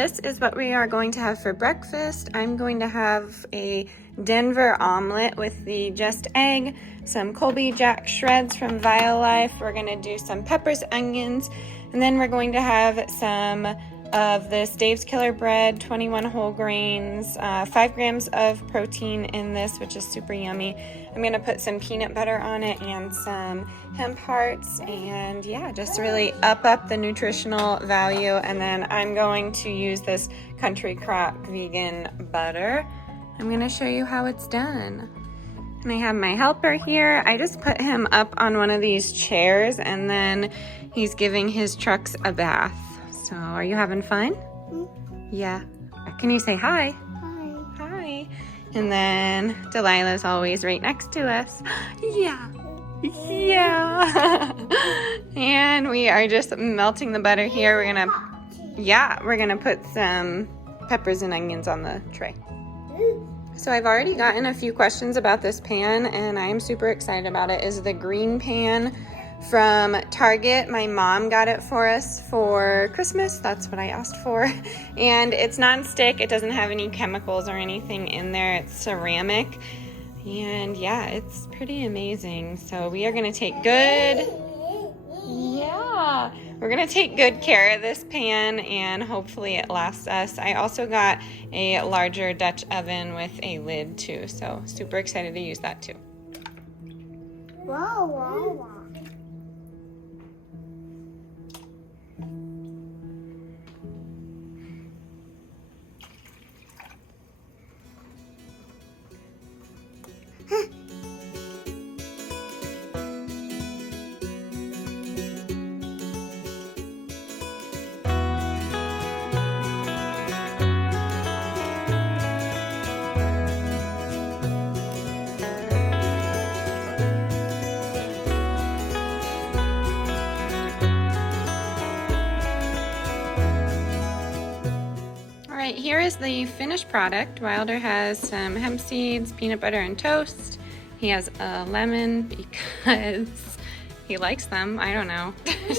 this is what we are going to have for breakfast. I'm going to have a Denver omelet with the just egg, some Colby Jack shreds from Violife. We're going to do some peppers, onions, and then we're going to have some of this Dave's Killer bread, 21 whole grains, 5 grams of protein in this, which is super yummy. I'm going to put some peanut butter on it and some hemp hearts, and yeah, just really up the nutritional value. And then I'm going to use this Country Crock vegan butter. I'm going to show you how it's done. And I have my helper here. I just put him up on one of these chairs, and then he's giving his trucks a bath. So are you having fun? Yeah. Can you say hi? Hi. Hi. And then Delilah's always right next to us. Yeah. Yeah. And we are just melting the butter here. We're gonna put some peppers and onions on the tray. So I've already gotten a few questions about this pan, and I'm super excited about it. Is the green pan from Target. My mom got it for us for Christmas. That's what I asked for. And it's non-stick. It doesn't have any chemicals or anything in there. It's ceramic. And yeah, it's pretty amazing. So we are going to take we're going to take good care of this pan, and hopefully it lasts us. I also got a larger Dutch oven with a lid too. So super excited to use that too. Wow, wow, wow. Here is the finished product. Wilder has some hemp seeds, peanut butter, and toast. He has a lemon because he likes them. I don't know.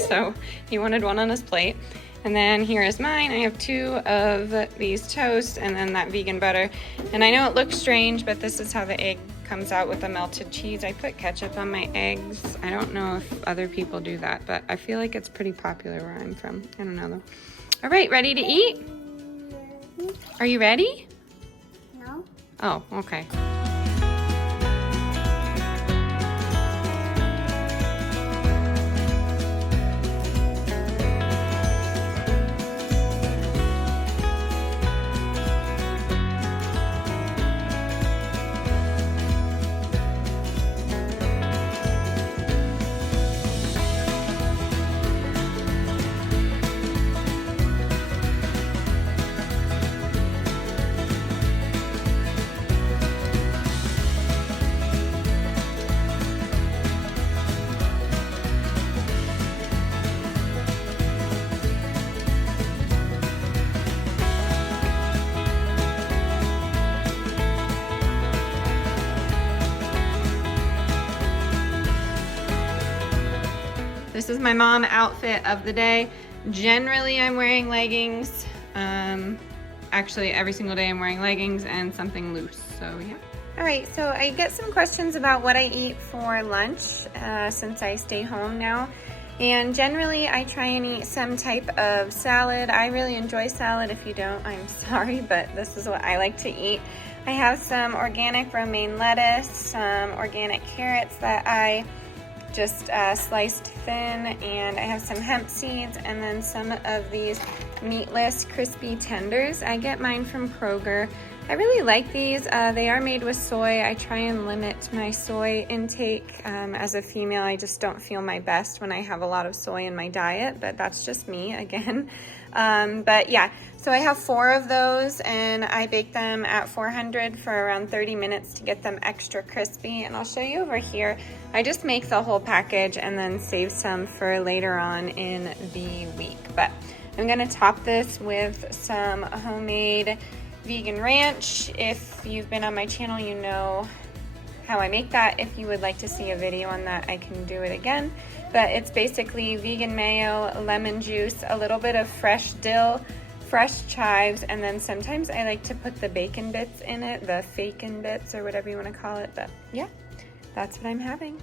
So he wanted one on his plate. And then here is mine. I have 2 of these toasts and then that vegan butter. And I know it looks strange, but this is how the egg comes out with the melted cheese. I put ketchup on my eggs. I don't know if other people do that, but I feel like it's pretty popular where I'm from. I don't know though. All right, ready to eat? Are you ready? No. Oh, okay. This is my mom outfit of the day. Generally, I'm wearing leggings. Actually, every single day I'm wearing leggings and something loose, so yeah. All right, so I get some questions about what I eat for lunch since I stay home now. And generally, I try and eat some type of salad. I really enjoy salad. If you don't, I'm sorry, but this is what I like to eat. I have some organic romaine lettuce, some organic carrots that I just sliced thin, and I have some hemp seeds, and then some of these meatless crispy tenders. I get mine from Kroger. I really like these. They are made with soy. I try and limit my soy intake. As a female, I just don't feel my best when I have a lot of soy in my diet, but that's just me again. But yeah, so I have 4 of those, and I bake them at 400 for around 30 minutes to get them extra crispy. And I'll show you over here. I just make the whole package and then save some for later on in the week. But I'm gonna top this with some homemade vegan ranch. If you've been on my channel, you know how I make that. If you would like to see a video on that, I can do it again. But it's basically vegan mayo, lemon juice, a little bit of fresh dill fresh chives, and then sometimes I like to put the bacon bits in it, the fakin bits or whatever you want to call it. But yeah, that's what I'm having.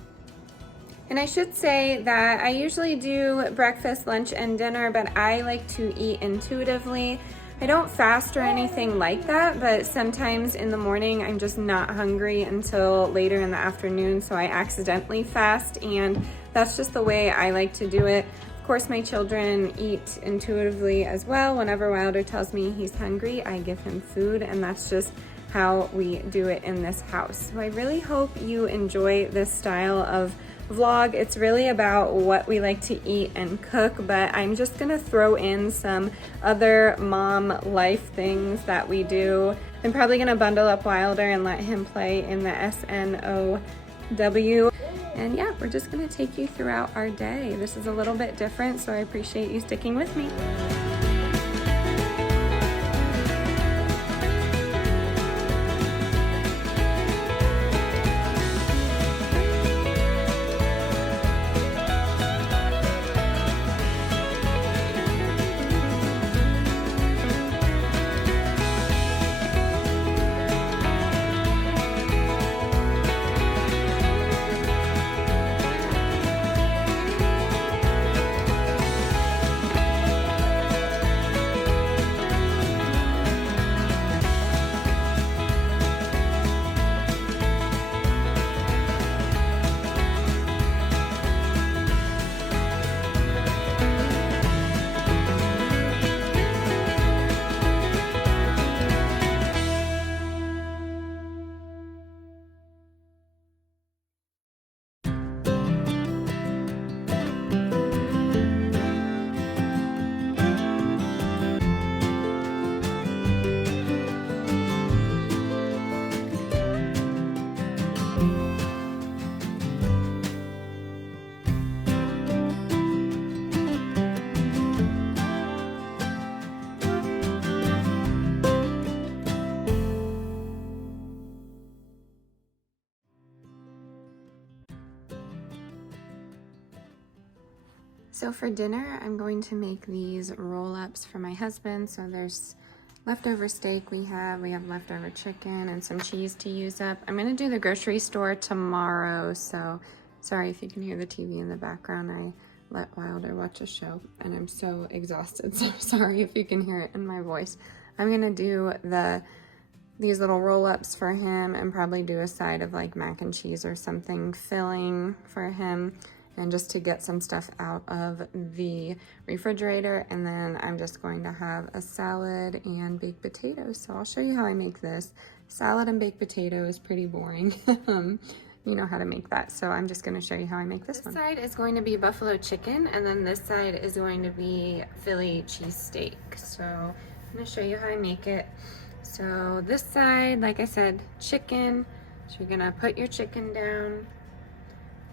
And I should say that I usually do breakfast, lunch, and dinner, but I like to eat intuitively. I don't fast or anything like that, but sometimes in the morning I'm just not hungry until later in the afternoon, so I accidentally fast, and that's just the way I like to do it. Of course, my children eat intuitively as well. Whenever Wilder tells me he's hungry, I give him food, and that's just how we do it in this house. So I really hope you enjoy this style of vlog. It's really about what we like to eat and cook, but I'm just gonna throw in some other mom life things that we do. I'm probably gonna bundle up Wilder and let him play in the SNOW. And yeah, we're just gonna take you throughout our day. This is a little bit different, so I appreciate you sticking with me. So for dinner, I'm going to make these roll-ups for my husband. So there's leftover steak we have leftover chicken and some cheese to use up. I'm gonna do the grocery store tomorrow, so sorry if you can hear the TV in the background. I let Wilder watch a show and I'm so exhausted, so sorry if you can hear it in my voice. I'm gonna do these little roll-ups for him and probably do a side of like mac and cheese or something filling for him, and just to get some stuff out of the refrigerator. And then I'm just going to have a salad and baked potatoes. So I'll show you how I make this. Salad and baked potato is pretty boring. You know how to make that. So I'm just gonna show you how I make this one. This side is going to be buffalo chicken, and then this side is going to be Philly cheesesteak. So I'm gonna show you how I make it. So this side, like I said, chicken. So you're gonna put your chicken down.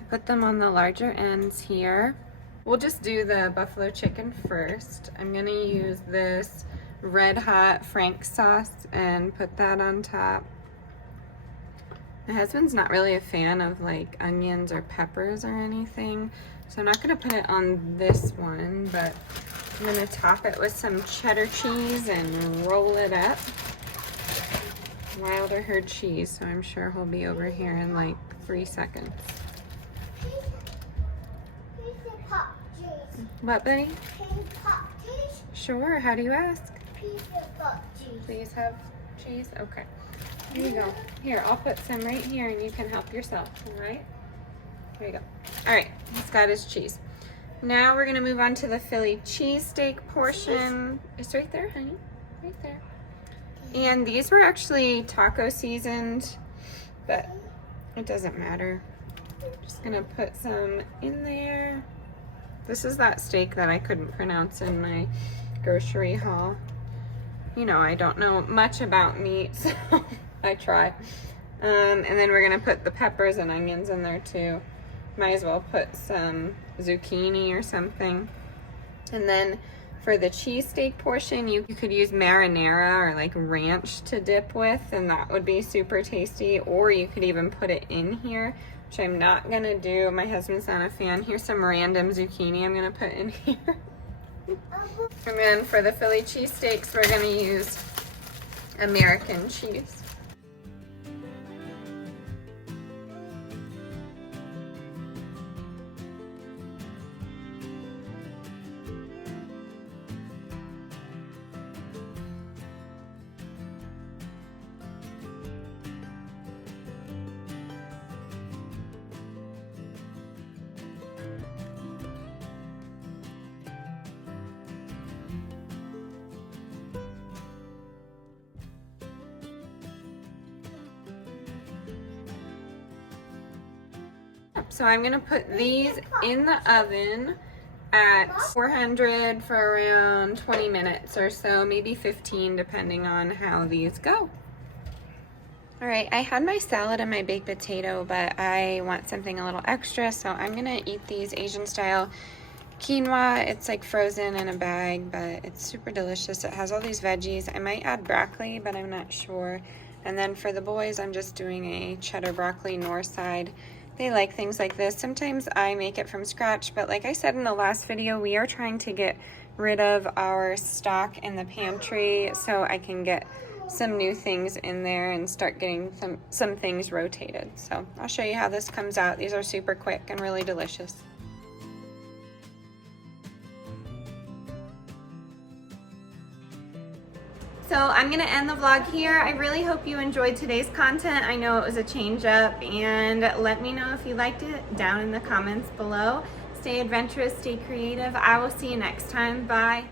Put them on the larger ends here. We'll just do the buffalo chicken first. I'm gonna use this red hot Frank's sauce and put that on top. My husband's not really a fan of like onions or peppers or anything, so I'm not gonna put it on this one, but I'm gonna top it with some cheddar cheese and roll it up. Wilder heard cheese, so I'm sure he'll be over here in like 3 seconds. What, buddy? Can you pop cheese? Sure, how do you ask? Please pop cheese. Please have cheese? Okay. Here you go. Here, I'll put some right here and you can help yourself, all right? Here you go. All right, he's got his cheese. Now we're gonna move on to the Philly cheesesteak portion. It's right there, honey, right there. And these were actually taco seasoned, but it doesn't matter. Just gonna put some in there. This is that steak that I couldn't pronounce in my grocery haul. You know, I don't know much about meat, so I try. And then we're gonna put the peppers and onions in there too. Might as well put some zucchini or something. And then for the cheesesteak portion, you could use marinara or like ranch to dip with, and that would be super tasty. Or you could even put it in here, which I'm not gonna do. My husband's not a fan. Here's some random zucchini I'm gonna put in here. And then for the Philly cheesesteaks, we're gonna use American cheese. So I'm gonna put these in the oven at 400 for around 20 minutes or so, maybe 15 depending on how these go. All right, I had my salad and my baked potato, but I want something a little extra, so I'm gonna eat these Asian style quinoa. It's like frozen in a bag, but it's super delicious. It has all these veggies. I might add broccoli, but I'm not sure. And then for the boys, I'm just doing a cheddar broccoli north side. They like things like this. Sometimes I make it from scratch, but like I said in the last video, we are trying to get rid of our stock in the pantry so I can get some new things in there and start getting some things rotated. So I'll show you how this comes out. These are super quick and really delicious. So I'm gonna end the vlog here. I really hope you enjoyed today's content. I know it was a change up, and let me know if you liked it down in the comments below. Stay adventurous, stay creative. I will see you next time. Bye.